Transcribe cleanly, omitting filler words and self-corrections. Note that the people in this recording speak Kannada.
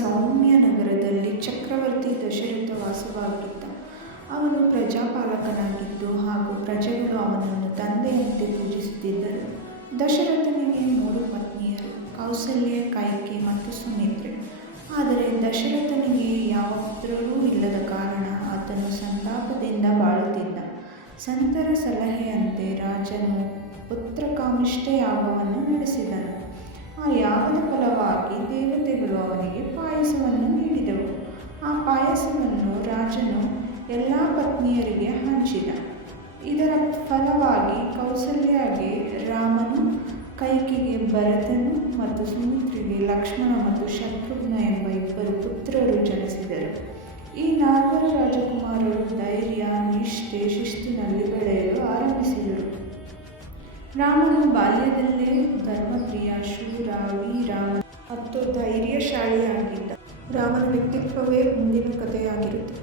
ಸೌಮ್ಯ ನಗರದಲ್ಲಿ ಚಕ್ರವರ್ತಿ ದಶರಥ ವಾಸವಾಗಿದ್ದ. ಅವನು ಪ್ರಜಾಪಾಲಕನಾಗಿದ್ದು ಹಾಗೂ ಪ್ರಜೆಗಳು ಅವನನ್ನು ತಂದೆಯಂತೆ ಪೂಜಿಸುತ್ತಿದ್ದರು. ದಶರಥನಿಗೆ 3 ಪತ್ನಿಯರು, ಕೌಸಲ್ಯ, ಕೈಕೆ ಮತ್ತು ಸುಮಿತ್ರೆ. ಆದರೆ ದಶರಥನಿಗೆ ಯಾವ ಪುತ್ರರೂ ಇಲ್ಲದ ಕಾರಣ ಆತನು ಸಂತಾಪದಿಂದ ಬಾಳುತ್ತಿದ್ದ. ಸಂತರ ಸಲಹೆಯಂತೆ ರಾಜನು ಪುತ್ರಕಾಮಿಷ್ಠ ಯಾಗವನ್ನು ನಡೆಸಿದನು. ಆ ಯಾಗದ ಫಲವಾಗಿ ದೇವತೆಗಳು ಅವನಿಗೆ ಪಾಯಸವನ್ನು ನೀಡಿದವು. ಆ ಪಾಯಸವನ್ನು ರಾಜನು ಎಲ್ಲ ಪತ್ನಿಯರಿಗೆ ಹಂಚಿದ. ಇದರ ಫಲವಾಗಿ ಕೌಸಲ್ಯಗೆ ರಾಮನು, ಕೈಕೆಗೆ ಭರತನು ಮತ್ತು ಸುಮಿತ್ರೆಗೆ ಲಕ್ಷ್ಮಣ ಮತ್ತು ಶತ್ರುಘ್ನ ಎಂಬ 2 ಪುತ್ರರು ಜನಿಸಿದರು. ಈ 4 ರಾಜಕುಮಾರರು ಧೈರ್ಯ, ನಿಷ್ಠೆ, ಶಿಸ್ತಿನಲ್ಲಿ ಬೆಳೆಯಲು ಆರಂಭಿಸಿದರು. ರಾಮನು ಬಾಲ್ಯದಲ್ಲೇ ಧರ್ಮಪ್ರಿಯ, ಶೂರ, ವೀರ ಮತ್ತು ಧೈರ್ಯಶಾಲಿಯಾಗಿದ್ದ. ರಾಮನ ವ್ಯಕ್ತಿತ್ವವೇ ಮುಂದಿನ ಕಥೆಯಾಗಿರುತ್ತದೆ.